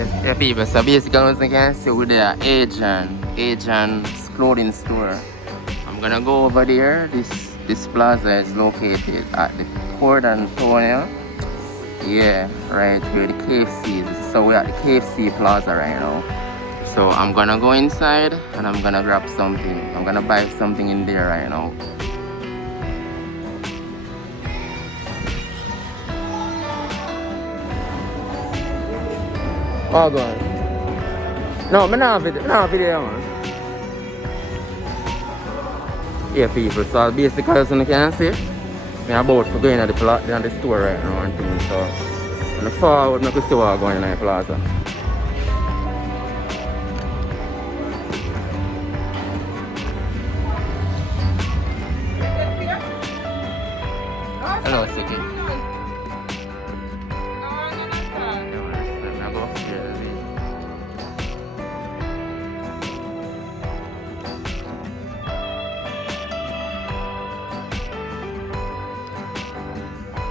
Yeah, people. So basically, as you can see, we're there, Ajan's clothing store. I'm gonna go over there. This plaza is located at the Port Antonio. Yeah, right where the KFC is. So we're at the KFC plaza right now. So I'm gonna go inside and I'm gonna grab something. I'm gonna buy something in there right now. Oh, go on. No, I'm not video, man. Yeah, people. So basically, as you can see, I'm about to go in at the store right now and things. So, in the forward, I can see what going in the plaza. Hello, Siki. I go upstairs.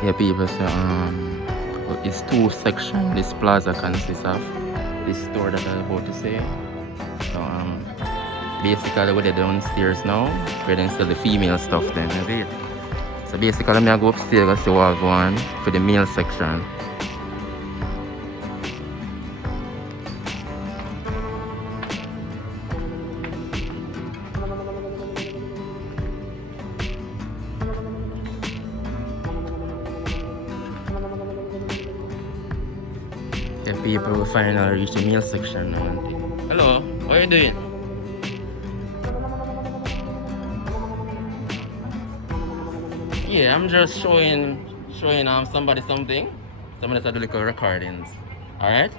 Yeah, people. So, it's two sections. This plaza consists of this store that I'm about to say. So, basically, we're downstairs now, where they sell the female stuff. Then, you see? So basically, I'm going to go upstairs and see what I go on for the male section. Yeah, people will finally reach the male section now. Hello, how are you doing? Yeah, I'm just showing somebody something. Somebody said the little recordings. Alright?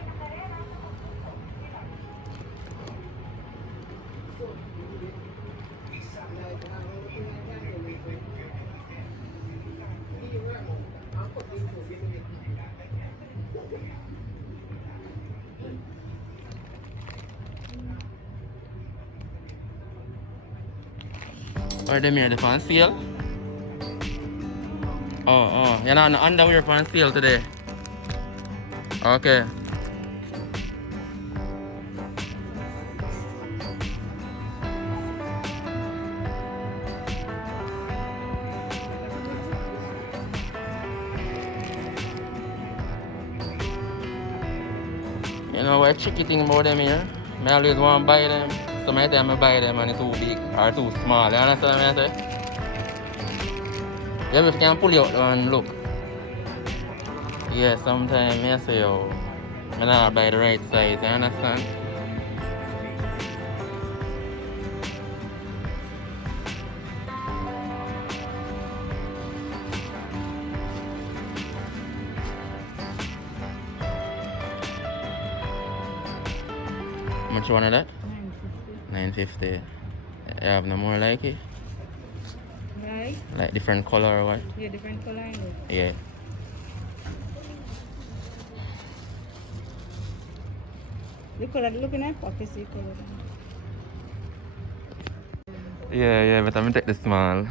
Are they here on sale? Oh, you're not on underwear on sale today. Okay. You know what tricky thing about them here? I always want to buy them. Sometimes I buy them and it's too big or too small. You understand what I say? Yeah, if you can pull it out and look. Yeah, sometimes I say, yo, I not buy the right size. You understand? How much one of that? 950. You have no more like it? Right? Like different color or what? Yeah, different color. Yeah. The color, looking at pockets, the color. Yeah, but I'm gonna take the small.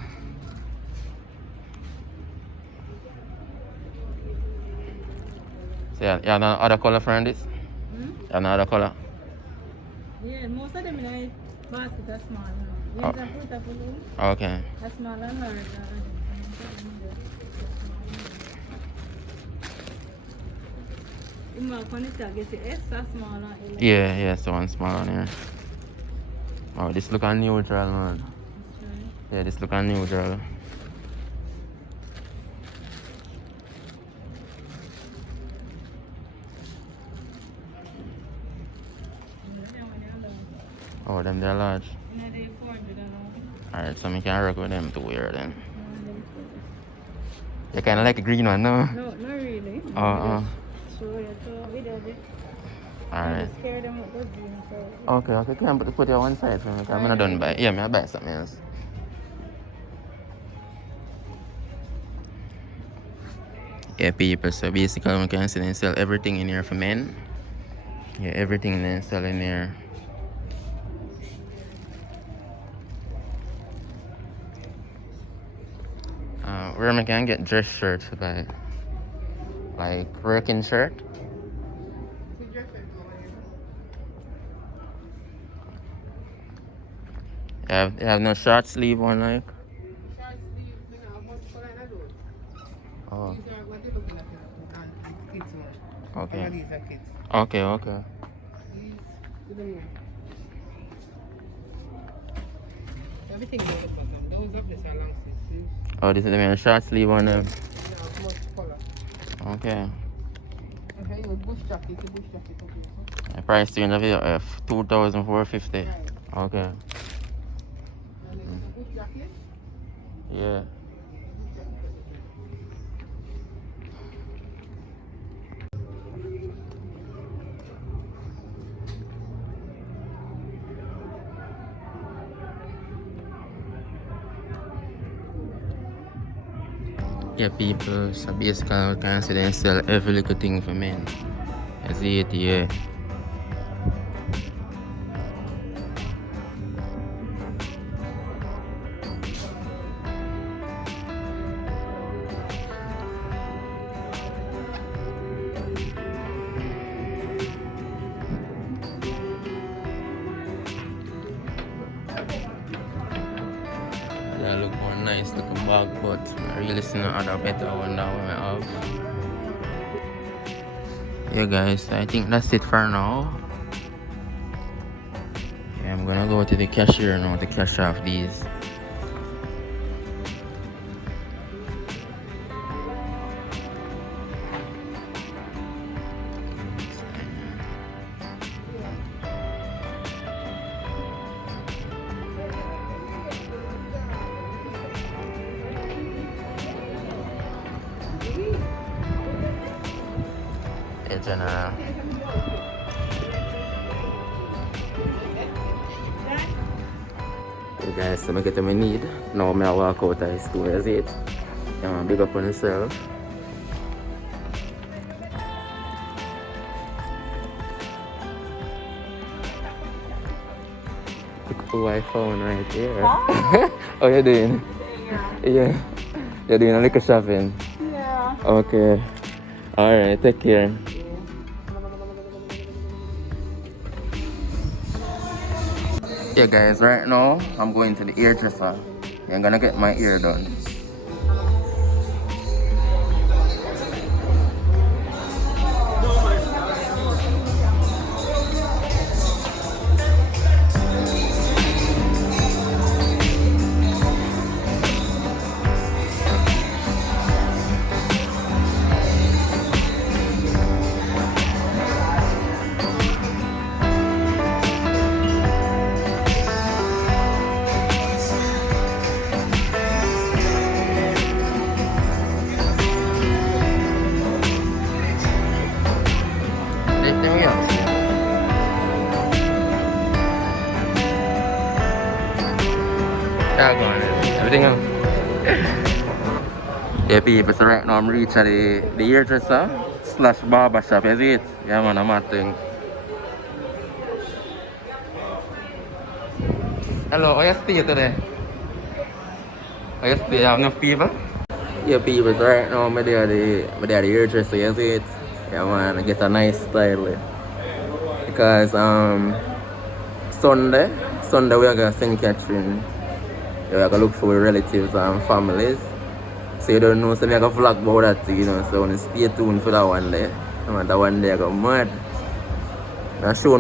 So yeah, no other color for this? Yeah, no other color? Yeah, most of them in a basket are small. Okay. A small and large. Yeah, so one small one here. Oh, this look unusual, man. Yeah, this look unusual. Oh, them they're large. Alright, so I can work with them to wear them. You kinda like a green one, no? No, not really. Alright. Okay, can put it on one side for me. I'm not done buy. Yeah, I buy something else. Yeah, people, so basically we can see they sell everything in here for men. Yeah, everything they sell in here. Where I can get dress shirts by like working shirt. You have no short sleeve one like? Short sleeve, you know, how much color I do? Oh, These are what you're looking at, and kids one. okay. All of these are kids. Okay, okay. These, you don't know. Everything is at the bottom. Those up, these are long sleeves. Oh, this is the short sleeve one then? Yeah, how much color? Okay. Okay, you bush jacket, the bush jacket. Okay. The price range of it 2,450. Right. Okay. And then the bush jacket. Yeah. Yeah, people, so basically I can say they sell every little thing for men. I see it, yeah. That look one nice looking bag, but I really see no other better one that one I have. Yeah guys, I think that's it for now. Yeah, I'm gonna go to the cashier now to cash off these. General. Okay guys, so I get what I need. Now I walk out of the store, is it? Yeah, big up on yourself. Look who I found right here. Hi. How you doing? Yeah. Yeah. You're doing a little shopping? Yeah. Okay. Alright, take care. Yeah guys, right now I'm going to the hairdresser. I'm gonna get my hair done. There we go. Everything else. Yeah, people, so right now I'm reaching the hairdresser slash barber shop, is it? Yeah, man, I'm at thing. Hello, how you stay today? How you stay? You have enough people? Yeah, people, so right now I'm there the hairdresser, you see it? Yeah, man, I get a nice style with. Because Sunday we are going to St. Catherine. We are going to look for relatives and families. So you don't know, so I can vlog about that, you know. So stay tuned for that one day. That one day I got mad. I'll show you